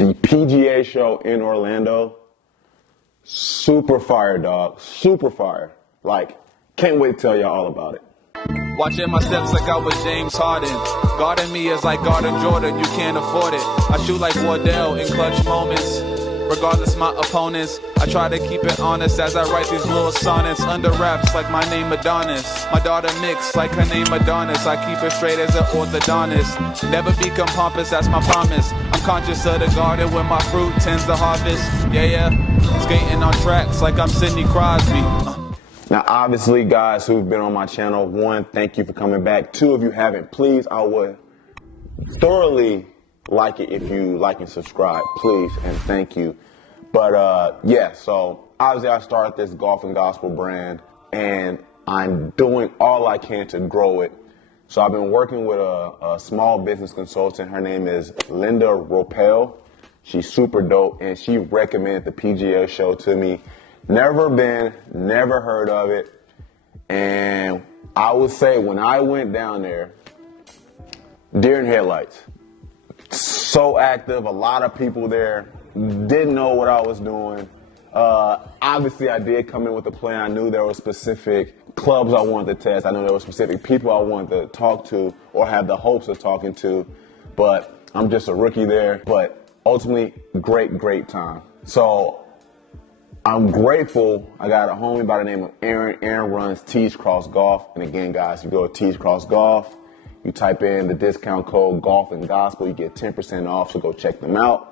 The PGA Show in Orlando, super fire, dog. Super fire. Like, can't wait to tell y'all all about it. Watching my steps like I was James Harden. Guarding me is like guarding Jordan, you can't afford it. I shoot like Wardell in clutch moments. Regardless my opponents, I try to keep it honest as I write these little sonnets. Under wraps like my name Adonis. My daughter mixed like her name Adonis. I keep it straight as an orthodontist. Never become pompous, that's my promise. I'm conscious of the garden when my fruit tends to harvest. Yeah, skating on tracks like I'm Sidney Crosby. Now, obviously, guys who've been on my channel, one, thank you for coming back. Two, if you haven't, please, I would thoroughly like it if you like and subscribe, please, and thank you. But yeah, so obviously I started this golf and gospel brand, and I'm doing all I can to grow it. So I've been working with a small business consultant. Her name is Linda Ropel. She's super dope, and she recommended the PGA Show to me. Never been, never heard of it. And I would say when I went down there, deer in headlights. So active, a lot of people there, didn't know what I was doing. Obviously, I did come in with a plan. I knew there were specific clubs I wanted to test. I knew there were specific people I wanted to talk to or have the hopes of talking to. But I'm just a rookie there. But ultimately, great time. So I'm grateful. I got a homie by the name of Aaron. Aaron runs Tees Cross Golf. And again, guys, if you go to Tees Cross Golf, you type in the discount code Golf and Gospel, you get 10% off, so go check them out.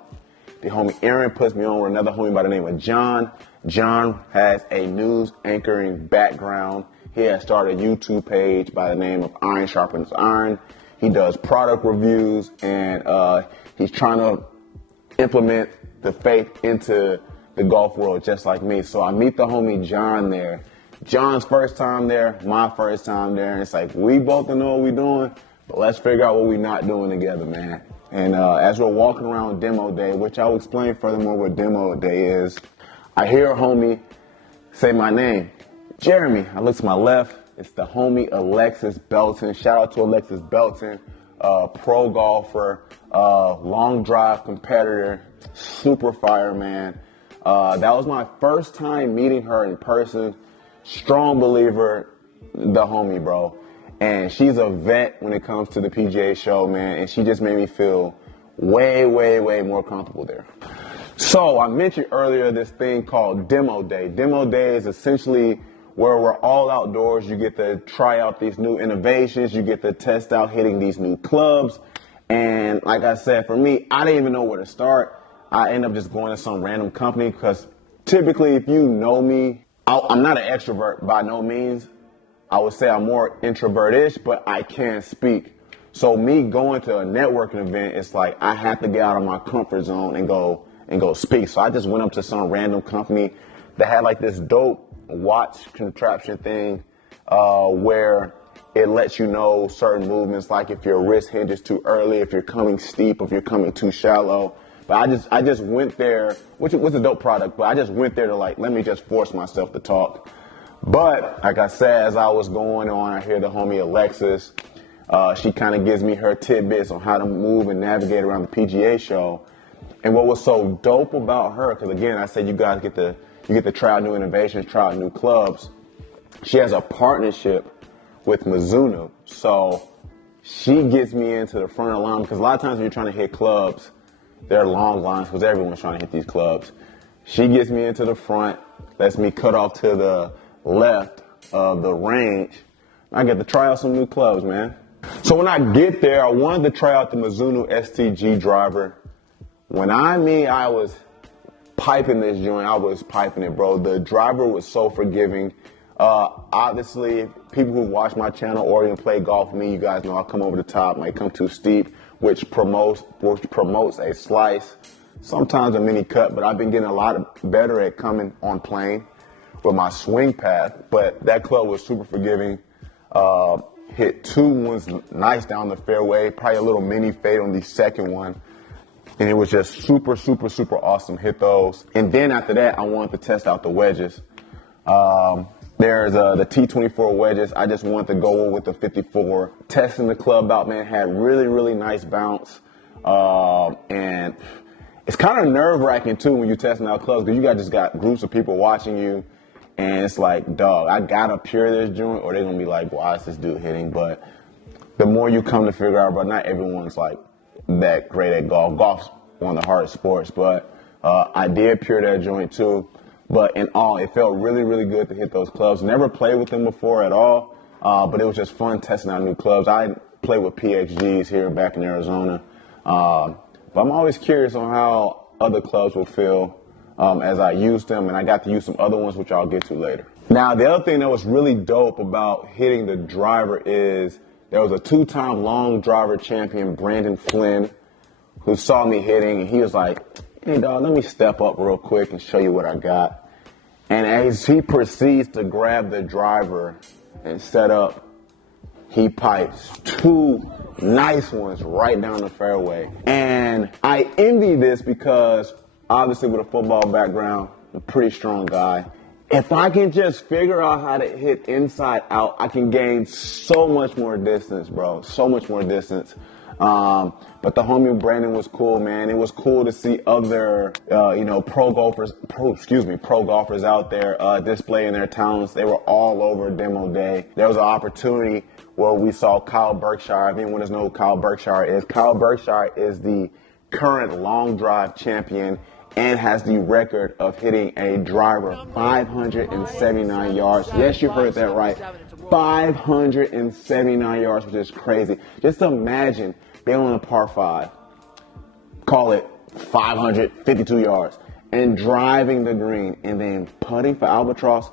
The homie Aaron puts me on with another homie by the name of John. John has a news anchoring background. He has started a YouTube page by the name of Iron Sharpens Iron. He does product reviews, and he's trying to implement the faith into the golf world just like me. So I meet the homie John there. John's first time there, my first time there, and it's like we both know what we're doing, but let's figure out what we're not doing together, man. And as we're walking around demo day, which I'll explain furthermore what demo day is, I hear a homie say my name, Jeremy. I look to my left, it's the homie Alexis Belton. Shout out to Alexis Belton, pro golfer, long drive competitor, super fire, man. That was my first time meeting her in person. Strong believer, the homie, bro. And she's a vet when it comes to the PGA Show, man. And she just made me feel way more comfortable there. So I mentioned earlier this thing called Demo Day. Demo Day is essentially where we're all outdoors. You get to try out these new innovations. You get to test out hitting these new clubs. And like I said, for me, I didn't even know where to start. I end up just going to some random company because typically if you know me, I'm not an extrovert by no means. I would say I'm more introvert-ish, but I can speak. So me going to a networking event, it's like I have to get out of my comfort zone and go speak. So I just went up to some random company that had like this dope watch contraption thing where it lets you know certain movements, like if your wrist hinges too early, if you're coming steep, if you're coming too shallow. But I just went there, which was a dope product, but I just went there to like, let me just force myself to talk. But like I said, as I was going on, I hear the homie Alexis. She kind of gives me her tidbits on how to move and navigate around the PGA Show. And what was so dope about her, because again, I said you guys get to try out new innovations, try out new clubs. She has a partnership with Mizuno. So she gets me into the front of the line, because a lot of times when you're trying to hit clubs, there are long lines because everyone's trying to hit these clubs. She gets me into the front, lets me cut off to the left of the range. I get to try out some new clubs, man. So when I get there, I wanted to try out the Mizuno STG driver. When I was piping this joint, I was piping it, bro. The driver was so forgiving. Obviously, people who watch my channel or even play golf with me, you guys know I come over the top, might come too steep, which promotes a slice, sometimes a mini cut, but I've been getting a lot better at coming on plane with my swing path. But that club was super forgiving. Hit two ones nice down the fairway, probably a little mini fade on the second one. And it was just super awesome. Hit those. And then after that, I wanted to test out the wedges. There's the T24 wedges. I just wanted to go with the 54. Testing the club out, man, had really nice bounce. And it's kind of nerve-wracking, too, when you're testing out clubs, because you just got groups of people watching you, and it's like, dog, I got to pure this joint, or they're going to be like, why is this dude hitting? But the more you come to figure out, but not everyone's like that great at golf. Golf's one of the hardest sports, but I did pure that joint, too. But in all, it felt really, really good to hit those clubs. Never played with them before at all, but it was just fun testing out new clubs. I played with PXGs here back in Arizona, but I'm always curious on how other clubs will feel as I use them, and I got to use some other ones, which I'll get to later. Now, the other thing that was really dope about hitting the driver is there was a two-time long driver champion, Brandon Flynn, who saw me hitting, and he was like, hey, dog, let me step up real quick and show you what I got. And as he proceeds to grab the driver and set up, he pipes two nice ones right down the fairway. And I envy this because, obviously, with a football background, I'm a pretty strong guy. If I can just figure out how to hit inside out, I can gain so much more distance, bro. So much more distance. But the homie Brandon was cool, man. It was cool to see other, pro golfers out there displaying their talents. They were all over demo day. There was an opportunity where we saw Kyle Berkshire. If anyone doesn't know who Kyle Berkshire is, Kyle Berkshire is the current long drive champion and has the record of hitting a driver 579 yards. Yes, you heard that right. 579 yards, which is crazy. Just imagine being on a par 5, call it 552 yards, and driving the green and then putting for albatross.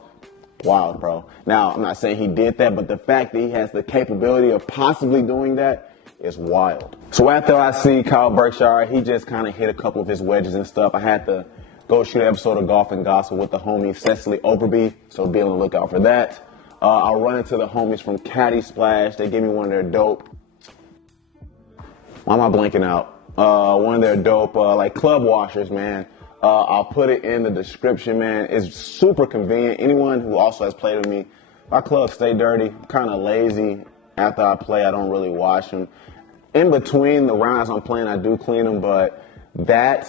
Wild, bro. Now, I'm not saying he did that, but the fact that he has the capability of possibly doing that is wild. So after I see Kyle Berkshire, he just kind of hit a couple of his wedges and stuff. I had to go shoot an episode of Golf and Gospel with the homie Cecily Overby, so be on the lookout for that. I'll run into the homies from Caddy Splash. They gave me one of their dope. Why am I blanking out? One of their dope, club washers, man. I'll put it in the description, man. It's super convenient. Anyone who also has played with me, my clubs stay dirty. I'm kind of lazy. After I play, I don't really wash them. In between the rounds I'm playing, I do clean them, but that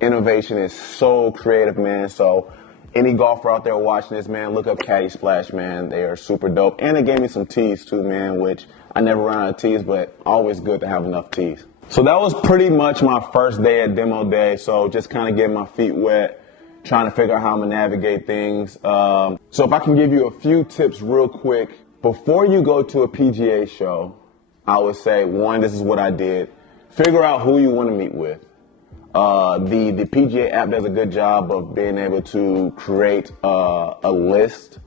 innovation is so creative, man. So any golfer out there watching this, man, look up Caddy Splash, man. They are super dope. And they gave me some tees, too, man, which I never run out of tees, but always good to have enough tees. So that was pretty much my first day at demo day. So just kind of getting my feet wet, trying to figure out how I'm going to navigate things. So if I can give you a few tips real quick. Before you go to a PGA show, I would say, one, this is what I did. Figure out who you want to meet with. The PGA app does a good job of being able to create a list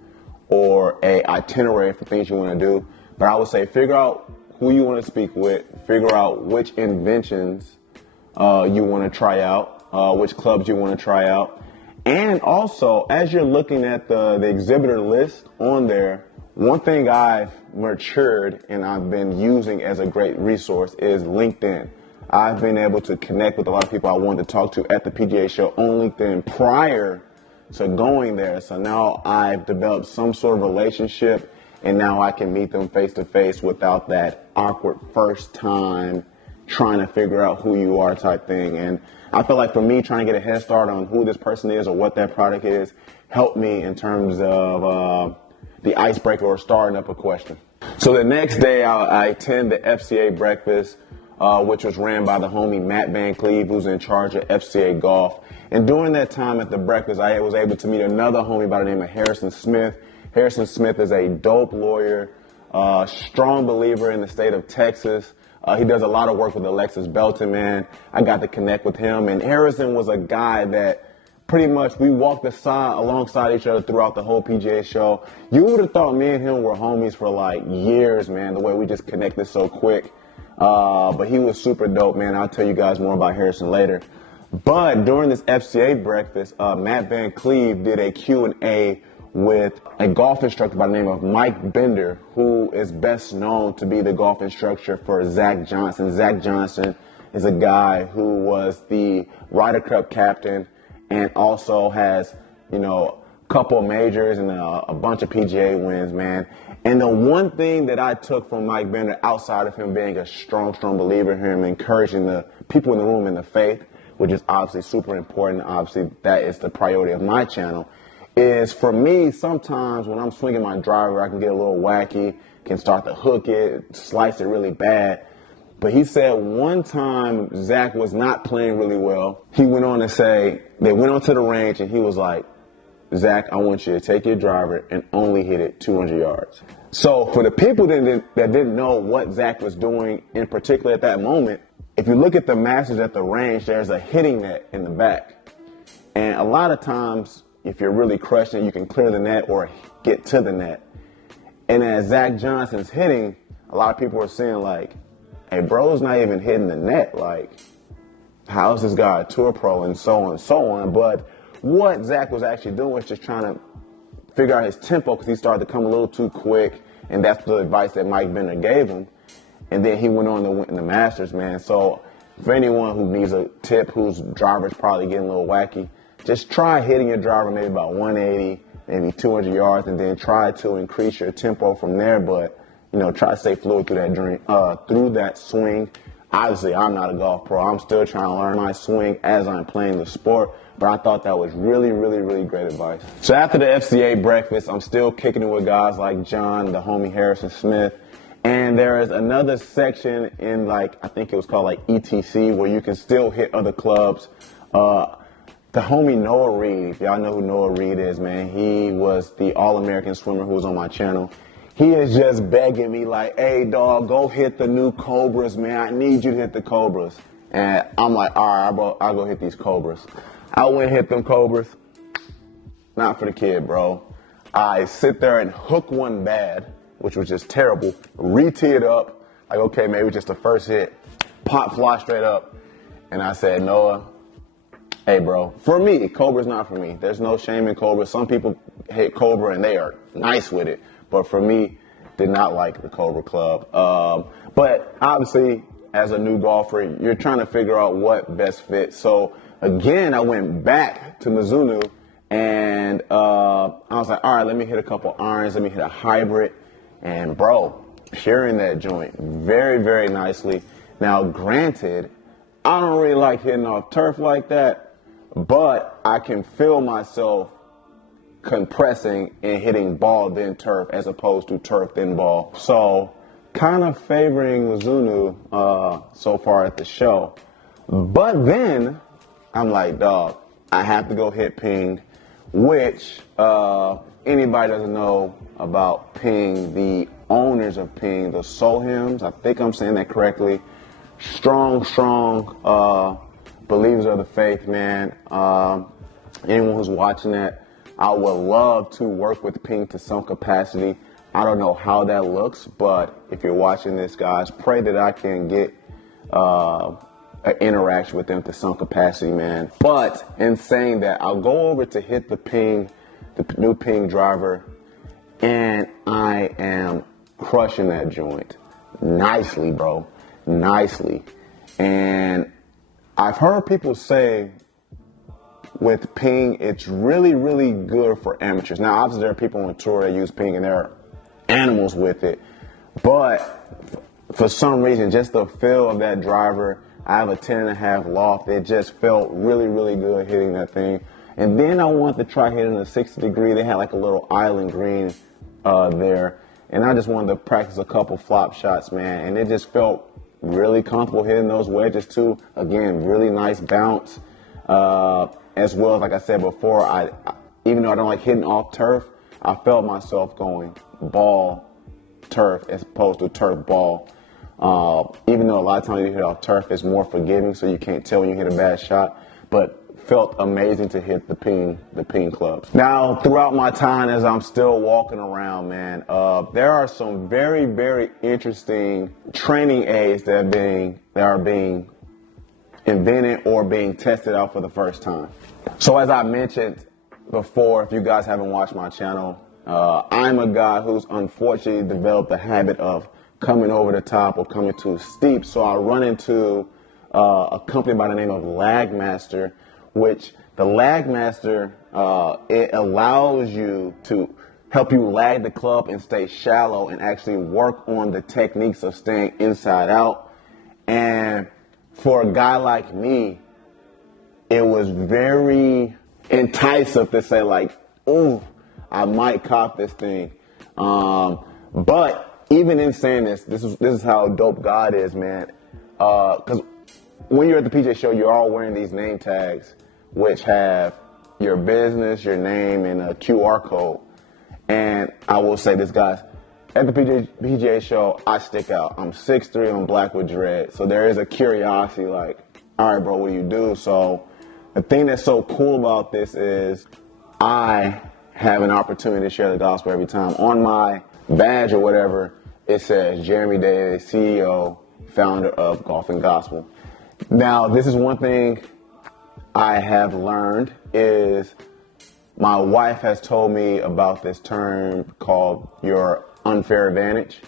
or a itinerary for things you want to do. But I would say figure out who you want to speak with, figure out which inventions you want to try out, which clubs you want to try out. And also, as you're looking at the exhibitor list on there, one thing I've matured and I've been using as a great resource is LinkedIn. I've been able to connect with a lot of people I wanted to talk to at the PGA Show on LinkedIn prior to going there. So now I've developed some sort of relationship, and now I can meet them face to face without that awkward first time trying to figure out who you are type thing. And I feel like for me, trying to get a head start on who this person is or what that product is helped me in terms of the icebreaker or starting up a question. So the next day, I attend the FCA breakfast, which was ran by the homie Matt Van Cleve, who's in charge of FCA Golf. And during that time at the breakfast, I was able to meet another homie by the name of Harrison Smith. Harrison Smith is a dope lawyer, strong believer in the state of Texas. He does a lot of work with Alexis Belton, man. I got to connect with him. And Harrison was a guy that pretty much we walked alongside each other throughout the whole PGA show. You would have thought me and him were homies for like years, man, the way we just connected so quick. But he was super dope, man. I'll tell you guys more about Harrison later. But during this FCA breakfast, Matt Van Cleve did a Q&A with a golf instructor by the name of Mike Bender, who is best known to be the golf instructor for Zach Johnson. Zach Johnson is a guy who was the Ryder Cup captain and also has, a couple of majors and a bunch of PGA wins, man. And the one thing that I took from Mike Bender, outside of him being a strong believer in him, encouraging the people in the room in the faith, which is obviously super important. Obviously, that is the priority of my channel. Is for me, sometimes when I'm swinging my driver, I can get a little wacky, can start to hook it, slice it really bad. But he said one time Zach was not playing really well. He went on to say, they went onto the range and he was like, Zach, I want you to take your driver and only hit it 200 yards. So for the people that didn't know what Zach was doing in particular at that moment, if you look at the Masters at the range, there's a hitting net in the back. And a lot of times, if you're really crushing it, you can clear the net or get to the net. And as Zach Johnson's hitting, a lot of people are saying like, hey, bro's not even hitting the net. Like, how is this guy a tour pro and so on and so on. But what Zach was actually doing was just trying to figure out his tempo because he started to come a little too quick. And that's the advice that Mike Bender gave him. And then he went on to win the Masters, man. So for anyone who needs a tip, whose driver's probably getting a little wacky, just try hitting your driver maybe about 180, maybe 200 yards, and then try to increase your tempo from there. But try to stay fluid through that swing. Obviously, I'm not a golf pro. I'm still trying to learn my swing as I'm playing the sport. But I thought that was really, really, really great advice. So after the FCA breakfast, I'm still kicking it with guys like John, the homie Harrison Smith. And there is another section in I think it was called ETC, where you can still hit other clubs. The homie Noah Reed, if y'all know who Noah Reed is, man, he was the All-American swimmer who was on my channel. He is just begging me like, hey, dog, go hit the new Cobras, man. I need you to hit the Cobras. And I'm like, all right, bro, I'll go hit these Cobras. I went and hit them Cobras. Not for the kid, bro. I sit there and hook one bad, which was just terrible. Re-tee it up. Like, okay, maybe just the first hit. Pop fly straight up. And I said, Noah, hey, bro, for me, Cobra's not for me. There's no shame in Cobra. Some people hit Cobra and they are nice with it. But for me, did not like the Cobra Club. But obviously, as a new golfer, you're trying to figure out what best fits. So again, I went back to Mizuno and I was like, all right, let me hit a couple irons. Let me hit a hybrid. And bro, curing that joint very, very nicely. Now, granted, I don't really like hitting off turf like that, but I can feel myself compressing and hitting ball then turf as opposed to turf then ball. So kind of favoring Mizuno so far at the show. But then I'm like, dog, I have to go hit Ping, which anybody doesn't know about Ping, the owners of Ping, the Sohims, I think I'm saying that correctly. Strong believers of the faith, man. Anyone who's watching that, I would love to work with Ping to some capacity. I don't know how that looks, but if you're watching this, guys, pray that I can get an interaction with them to some capacity, man. But in saying that, I'll go over to hit the Ping, the new Ping driver, and I am crushing that joint. Nicely, bro. Nicely. And I've heard people say with Ping, it's really, really good for amateurs. Now, obviously, there are people on tour that use Ping and they're animals with it. But for some reason, just the feel of that driver, I have a 10.5 loft. It just felt really, really good hitting that thing. And then I wanted to try hitting a 60 degree. They had like a little island green there. And I just wanted to practice a couple flop shots, man. And it just felt really comfortable hitting those wedges too. Again, really nice bounce. As well as, like I said before, even though I don't like hitting off turf, I felt myself going ball, turf, as opposed to turf ball. Even though a lot of times you hit off turf, it's more forgiving, so you can't tell when you hit a bad shot. But felt amazing to hit the ping clubs. Now, throughout my time as I'm still walking around, man, there are some very, very interesting training aids that are being invented or being tested out for the first time. So as I mentioned before, if you guys haven't watched my channel, I'm a guy who's unfortunately developed the habit of coming over the top or coming too steep. So I run into a company by the name of Lagmaster, which the Lagmaster, it allows you to help you lag the club and stay shallow and actually work on the techniques of staying inside out. And for a guy like me, it was very enticing to say like, ooh, I might cop this thing. But even in saying this is how dope God is, man. Because when you're at the PGA Show, you're all wearing these name tags, which have your business, your name, and a QR code. And I will say this, guys. At the PGA Show, I stick out. I'm 6'3", I'm black with dread. So there is a curiosity like, all right, bro, what do you do? So the thing that's so cool about this is I have an opportunity to share the gospel every time. On my badge or whatever, it says Jeremy Davis, CEO, founder of Golf and Gospel. Now, this is one thing I have learned is my wife has told me about this term called your unfair advantage.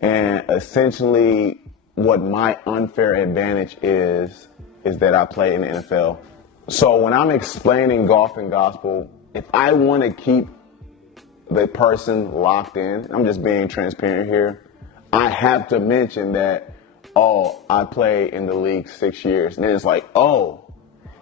And essentially what my unfair advantage is that I play in the NFL. So when I'm explaining golf and gospel, if I want to keep the person locked in, I'm just being transparent here, I have to mention that, oh, I play in the league 6 years. And then it's like, oh,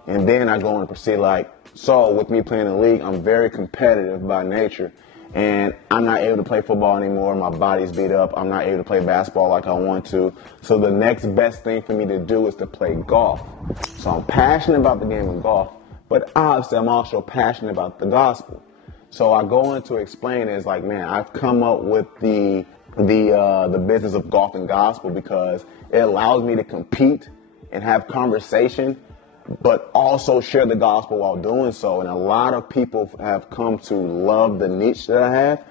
and then I go and proceed like, so with me playing in the league, I'm very competitive by nature. And I'm not able to play football anymore. My body's beat up. I'm not able to play basketball like I want to. So the next best thing for me to do is to play golf. So I'm passionate about the game of golf, but obviously I'm also passionate about the gospel. So I go in to explain it. It's like, man, I've come up with the business of golf and gospel because it allows me to compete and have conversation, but also share the gospel while doing so. And a lot of people have come to love the niche that I have.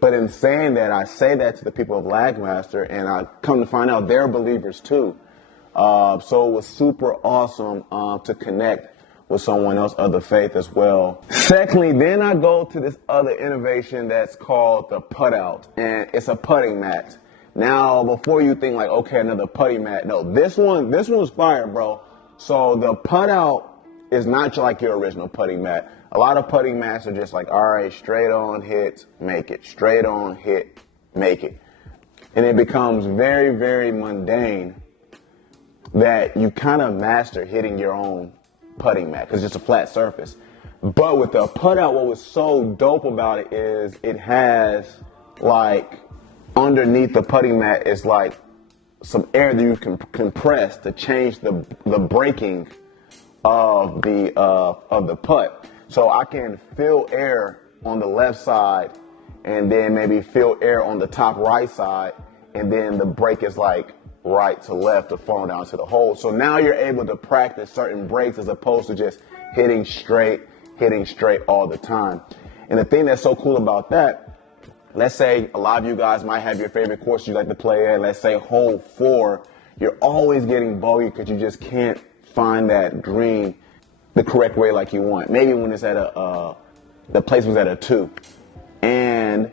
But in saying that, I say that to the people of Lagmaster, and I come to find out they're believers too. So it was super awesome to connect with someone else of the faith as well. Secondly, then I go to this other innovation that's called the Putt Out, and it's a putting mat. Now, before you think like, okay, another putting mat, no, this one's fire, bro. So the Putt Out is not like your original putting mat. A lot of putting mats are just like, all right, straight on, hit, make it. Straight on, hit, make it. And it becomes very, very mundane that you kind of master hitting your own putting mat because it's just a flat surface. But with the Putt Out, what was so dope about it is it has like underneath the putting mat is like some air that you can compress to change the braking of the putt. So I can feel air on the left side and then maybe feel air on the top right side, and then the brake is like right to left to fall down to the hole. So now you're able to practice certain breaks as opposed to just hitting straight all the time. And the thing that's so cool about that, let's say a lot of you guys might have your favorite course you like to play at. Let's say hole 4, you're always getting bogey because you just can't find that green the correct way like you want. Maybe when it's at the place was at a 2. And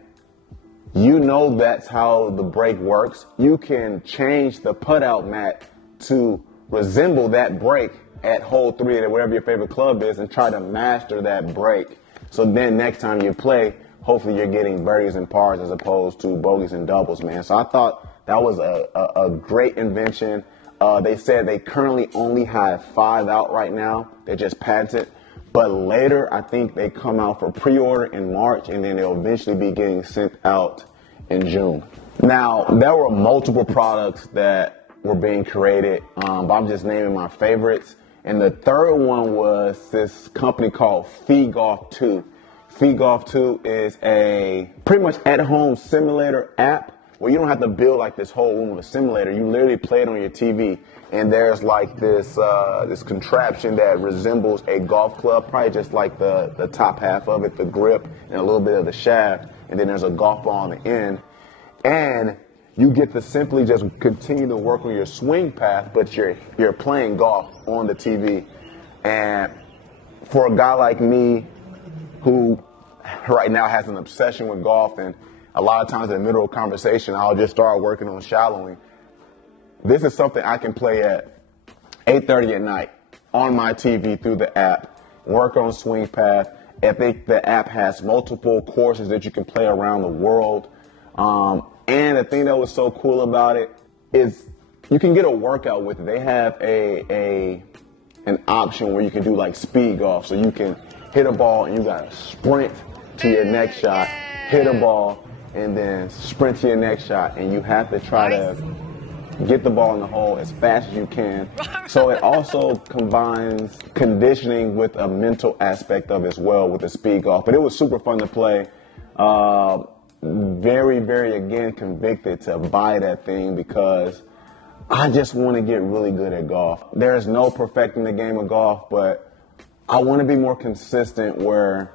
you know that's how the break works. You can change the Putt Out mat to resemble that break at hole 3 or whatever your favorite club is and try to master that break. So then next time you play, hopefully you're getting birdies and pars as opposed to bogeys and doubles, man. So I thought that was a great invention. They said they currently only have 5 out right now. They just patented. But later, I think they come out for pre-order in March, and then they'll eventually be getting sent out in June. Now, there were multiple products that were being created, but I'm just naming my favorites. And the third one was this company called Phi Golf 2. Phi Golf 2 is a pretty much at-home simulator app where you don't have to build like this whole room of a simulator. You literally play it on your TV, and there's like this contraption that resembles a golf club, probably just like the top half of it, the grip, and a little bit of the shaft, and then there's a golf ball on the end. And you get to simply just continue to work on your swing path, but you're playing golf on the TV. And for a guy like me who right now has an obsession with golf, and a lot of times in the middle of a conversation, I'll just start working on shallowing. This is something I can play at 8:30 at night on my TV through the app, work on swing path. I think the app has multiple courses that you can play around the world. And the thing that was so cool about it is you can get a workout with it. They have a an option where you can do like speed golf. So you can hit a ball and you got to sprint to your next shot, hit a ball, and then sprint to your next shot. And you have to try to get the ball in the hole as fast as you can. So it also combines conditioning with a mental aspect of it as well with the speed golf. But it was super fun to play. Very, very, again, convicted to buy that thing because I just want to get really good at golf. There's no perfecting the game of golf, but I want to be more consistent where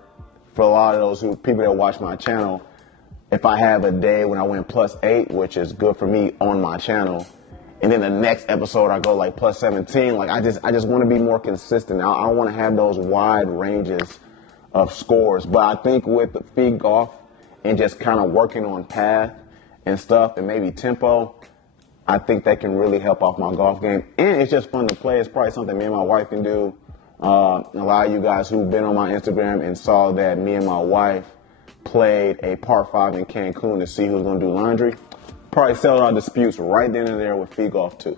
for a lot of those people that watch my channel, if I have a day when I win +8, which is good for me on my channel, and then the next episode I go like +17, like I just want to be more consistent. I don't want to have those wide ranges of scores. But I think with the Phi Golf and just kind of working on path and stuff and maybe tempo, I think that can really help off my golf game. And it's just fun to play. It's probably something me and my wife can do. A lot of you guys who've been on my Instagram and saw that me and my wife played a par 5 in Cancun to see who's going to do laundry. Probably settled our disputes right then and there with Phi Golf too.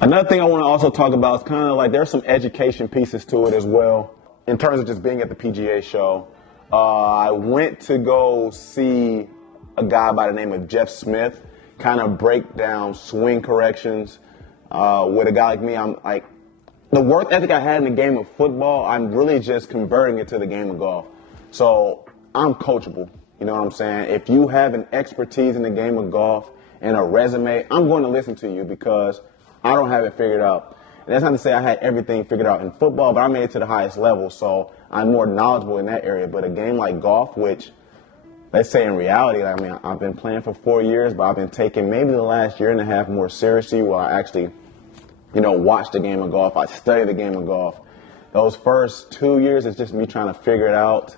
Another thing I want to also talk about is kind of like there's some education pieces to it as well in terms of just being at the PGA Show. I went to go see a guy by the name of Jeff Smith kind of break down swing corrections. With a guy like me, I'm like, the work ethic I had in the game of football, I'm really just converting it to the game of golf. So I'm coachable. You know what I'm saying? If you have an expertise in the game of golf and a resume, I'm going to listen to you because I don't have it figured out. And that's not to say I had everything figured out in football, but I made it to the highest level, so I'm more knowledgeable in that area. But a game like golf, which, let's say in reality, I mean, I've been playing for 4 years, but I've been taking maybe the last year and a half more seriously where I actually, watch the game of golf. I study the game of golf. Those first 2 years, it's just me trying to figure it out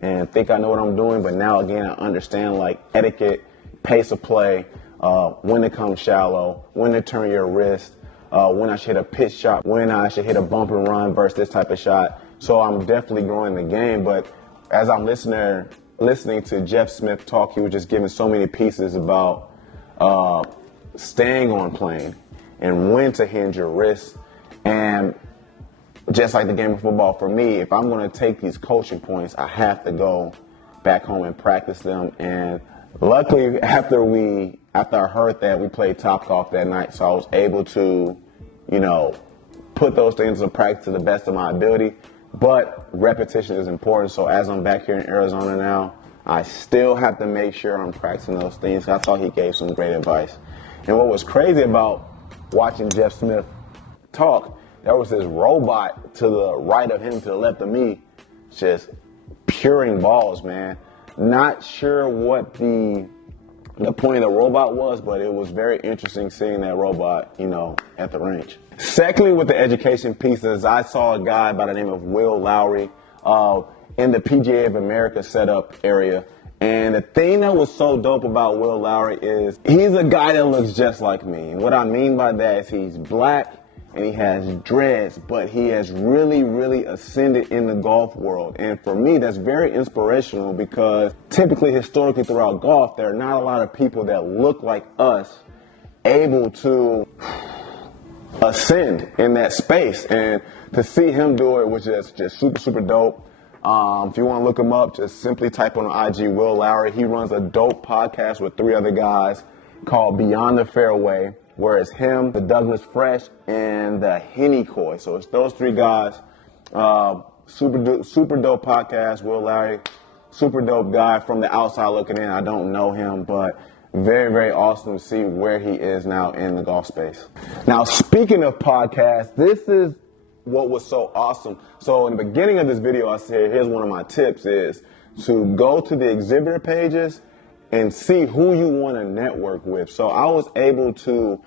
and think I know what I'm doing. But now, again, I understand, like, etiquette, pace of play, when to come shallow, when to turn your wrist, when I should hit a pitch shot, when I should hit a bump and run versus this type of shot. So I'm definitely growing the game. But as I'm listening to Jeff Smith talk, he was just giving so many pieces about staying on plane and when to hinge your wrist. And just like the game of football, for me, if I'm going to take these coaching points, I have to go back home and practice them. And luckily, after I heard that, we played Topgolf that night, so I was able to, put those things into practice to the best of my ability. But repetition is important, so as I'm back here in Arizona now, I still have to make sure I'm practicing those things. I thought he gave some great advice. And what was crazy about watching Jeff Smith talk, there was this robot to the right of him, to the left of me, just puring balls, man. Not sure what the point of the robot was, but it was very interesting seeing that robot, at the range. Secondly, with the education pieces, I saw a guy by the name of Will Lowry in the PGA of America setup area. And the thing that was so dope about Will Lowry is he's a guy that looks just like me. And what I mean by that is he's black and he has dreads, but he has really, really ascended in the golf world. And for me, that's very inspirational because typically, historically throughout golf, there are not a lot of people that look like us able to ascend in that space. And to see him do it was just super, super dope. If you want to look him up, just simply type on IG Will Lowry. He runs a dope podcast with 3 other guys called Beyond the Fairway, where it's him, the Douglas Fresh, and the Henny Coy. So it's those 3 guys. Super dope podcast. Will Lowry, super dope guy from the outside looking in. I don't know him, but very, very awesome to see where he is now in the golf space. Now, speaking of podcasts, this is what was so awesome. So in the beginning of this video, I said, here's one of my tips is to go to the exhibitor pages and see who you want to network with. So I was able to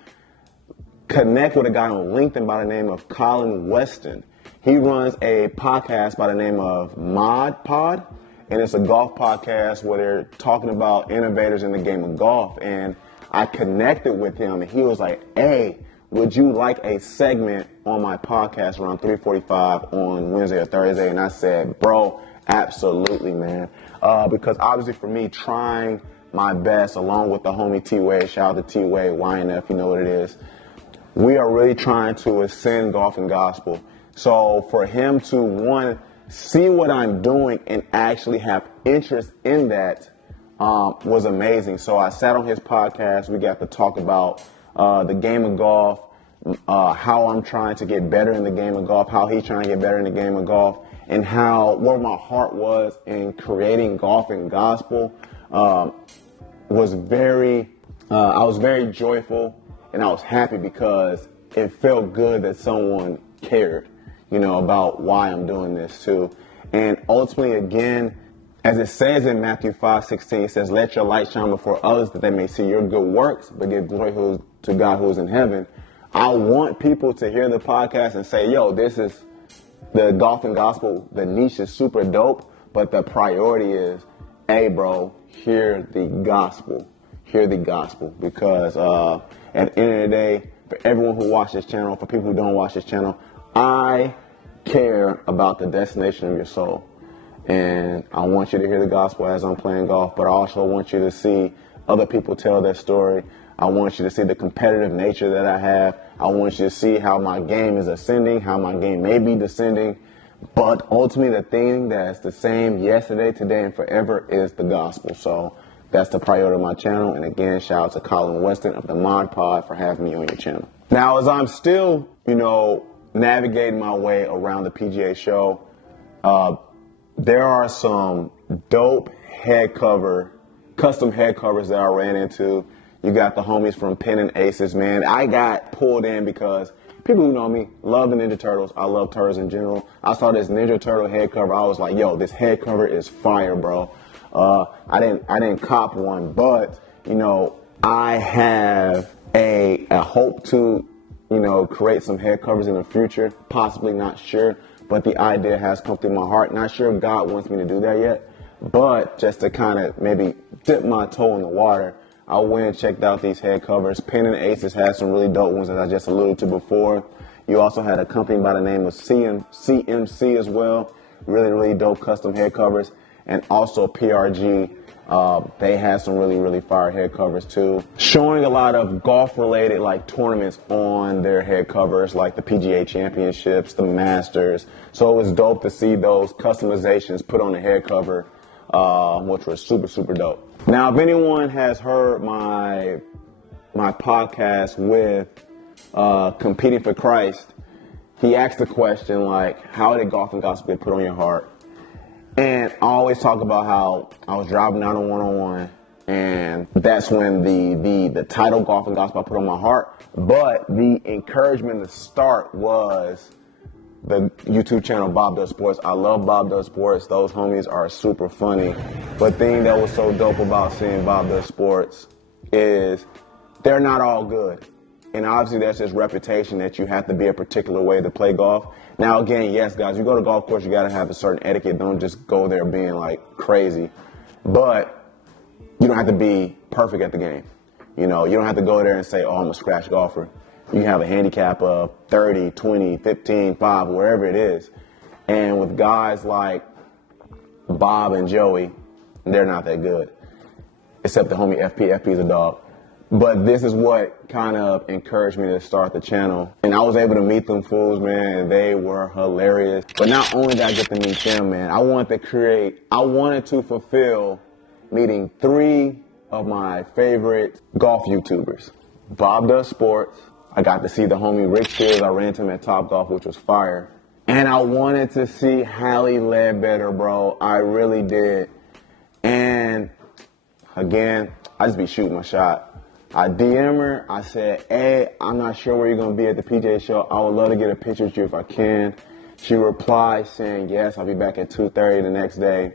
connect with a guy on LinkedIn by the name of Colin Weston. He runs a podcast by the name of Mod Pod, and it's a golf podcast where they're talking about innovators in the game of golf. And I connected with him, and he was like, hey, would you like a segment on my podcast around 3:45 on Wednesday or Thursday? And I said, bro, absolutely, man. Because obviously for me, trying my best along with the homie T-Way, shout out to T-Way, YNF, you know what it is. We are really trying to ascend golf and gospel. So for him to, one, see what I'm doing and actually have interest in that was amazing. So I sat on his podcast. We got to talk about the game of golf, how I'm trying to get better in the game of golf, how he's trying to get better in the game of golf, and where my heart was in creating golf and gospel was I was very joyful, and I was happy because it felt good that someone cared, about why I'm doing this too. And ultimately, again, as it says in Matthew 5:16, it says, "Let your light shine before others that they may see your good works, but give glory to God who is in heaven." I want people to hear the podcast and say, yo, this is the golf and gospel. The niche is super dope, but the priority is, hey, bro, hear the gospel. Hear the gospel. Because at the end of the day, for everyone who watches this channel, for people who don't watch this channel, I care about the destination of your soul. And I want you to hear the gospel as I'm playing golf, but I also want you to see other people tell their story. I want you to see the competitive nature that I have. I want you to see how my game is ascending, how my game may be descending. But ultimately, the thing that's the same yesterday, today, and forever is the gospel. So that's the priority of my channel. And again, shout out to Colin Weston of the Mod Pod for having me on your channel. Now, as I'm still, navigating my way around the PGA Show, there are some dope custom head covers that I ran into. You got the homies from Pen and Aces, man. I got pulled in because people who know me love the Ninja Turtles. I love turtles in general. I saw this Ninja Turtle head cover. I was like, yo, this head cover is fire, bro. I didn't cop one, but, I have a hope to, create some head covers in the future. Possibly, not sure. But the idea has come through my heart. Not sure if God wants me to do that yet. But just to kind of maybe dip my toe in the water, I went and checked out these head covers. Pen and Aces had some really dope ones, as I just alluded to before. You also had a company by the name of CMC as well. Really, really dope custom head covers. And also PRG. They had some really, really fire head covers too. Showing a lot of golf-related tournaments on their head covers, like the PGA Championships, the Masters. So it was dope to see those customizations put on the head cover, which was super, super dope. Now, if anyone has heard my podcast with Competing for Christ, he asked the question, how did golf and gospel get put on your heart? And I always talk about how I was driving down a one-on-one, and that's when the title Golf and Gospel I put on my heart. But the encouragement to start was the YouTube channel Bob Does Sports. I love Bob Does Sports. Those homies are super funny. But the thing that was so dope about seeing Bob Does Sports is they're not all good. And obviously there's this reputation that you have to be a particular way to play golf. Now, again, yes, guys, you go to golf course, you got to have a certain etiquette. Don't just go there being crazy. But you don't have to be perfect at the game. You don't have to go there and say, oh, I'm a scratch golfer. You have a handicap of 30, 20, 15, 5, wherever it is. And with guys like Bob and Joey, they're not that good. Except the homie FP. FP's a dog. But this is what kind of encouraged me to start the channel. And I was able to meet them fools, man, and they were hilarious. But not only did I get to meet them, man, I wanted to fulfill meeting 3 of my favorite golf YouTubers. Bob Does Sports. I got to see the homie Rick Shiels. I ran into him at Top Golf, which was fire. And I wanted to see Hally Ledbetter, bro. I really did. And again, I just be shooting my shot. I DM her. I said, hey, I'm not sure where you're going to be at the PGA Show. I would love to get a picture with you if I can. She replied saying, yes, I'll be back at 2:30 the next day.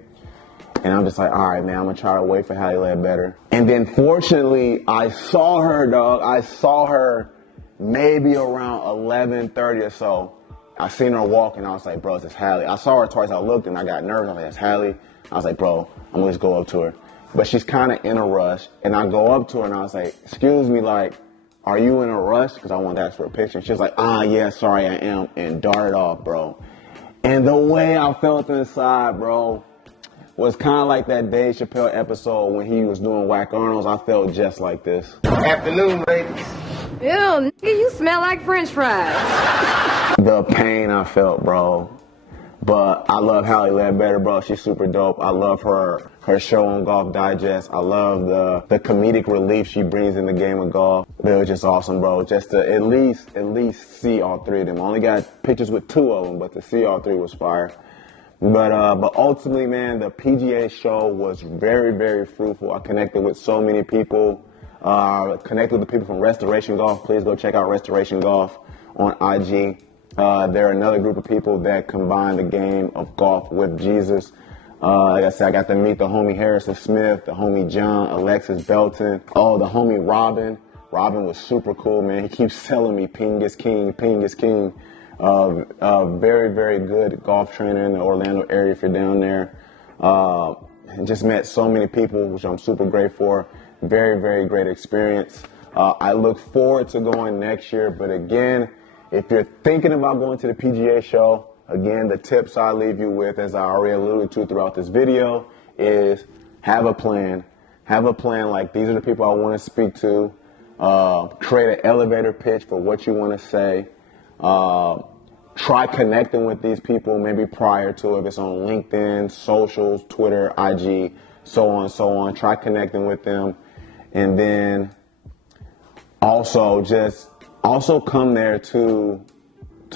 And I'm just like, all right, man, I'm going to try to wait for Hally Ledbetter. And then fortunately, I saw her, dog. I saw her maybe around 11:30 or so. I seen her walking. I was like, bro, it's Hally. I saw her twice. I looked and I got nervous. I was like, that's Hally. I was like, bro, I'm going to just go up to her. But she's kind of in a rush. And I go up to her and I was like, excuse me, are you in a rush? Because I wanted to ask for a picture. And she was like, yeah, sorry, I am. And darted off, bro. And the way I felt inside, bro, was kind of like that Dave Chappelle episode when he was doing Whack Arnold's. I felt just like this. Afternoon, ladies. Ew, nigga, you smell like French fries. the pain I felt, bro. But I love Hally Ledbetter, bro. She's super dope. I love her show on Golf Digest. I love the comedic relief she brings in the game of golf. It was just awesome, bro. Just to at least see all three of them. I only got pictures with 2 of them, but to see all 3 was fire. But ultimately, man, the PGA show was very, very fruitful. I connected with so many people. Connected with the people from Restoration Golf. Please go check out Restoration Golf on IG. They're another group of people that combine the game of golf with Jesus. Like I said, I got to meet the homie Harrison Smith, the homie John, Alexis Belton, the homie Robin. Robin was super cool, man. He keeps telling me ping is king, ping is king. Very, very good golf trainer in the Orlando area if you're down there. Just met so many people, which I'm super grateful for. Very, very great experience. I look forward to going next year, but again, if you're thinking about going to the PGA show, again, the tips I leave you with, as I already alluded to throughout this video, is have a plan. Have a plan like these are the people I want to speak to. Create an elevator pitch for what you want to say. Try connecting with these people maybe prior to, if it's on LinkedIn, socials, Twitter, IG, so on and so on. Try connecting with them. And then also come there to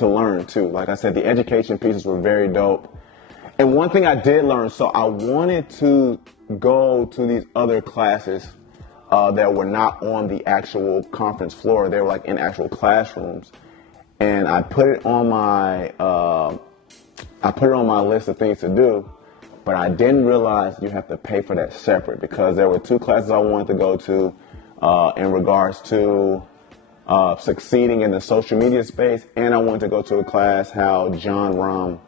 learn too. Like I said, the education pieces were very dope. And one thing I did learn, so I wanted to go to these other classes that were not on the actual conference floor. They were like in actual classrooms. And I put it on my list of things to do, but I didn't realize you have to pay for that separate, because there were 2 classes I wanted to go to in regards to succeeding in the social media space, and I wanted to go to a class how John Rahm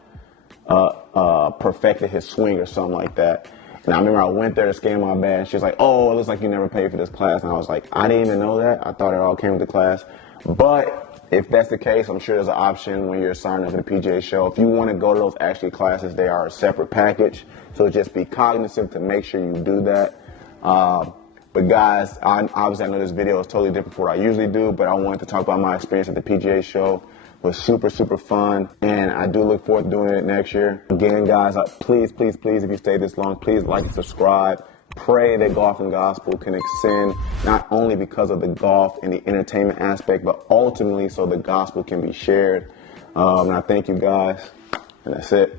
perfected his swing or something like that. And I remember I went there to scan my bag, and she was like, "Oh, it looks like you never paid for this class." And I was like, "I didn't even know that. I thought it all came with the class." But if that's the case, I'm sure there's an option when you're signing up for the PGA show. If you want to go to those actual classes, they are a separate package. So just be cognizant to make sure you do that. But guys, obviously I know this video is totally different from what I usually do, but I wanted to talk about my experience at the PGA show. It was super, super fun, and I do look forward to doing it next year. Again, guys, please, please, please, if you stay this long, please like and subscribe. Pray that Golf and Gospel can extend not only because of the golf and the entertainment aspect, but ultimately so the gospel can be shared. And I thank you guys, and that's it.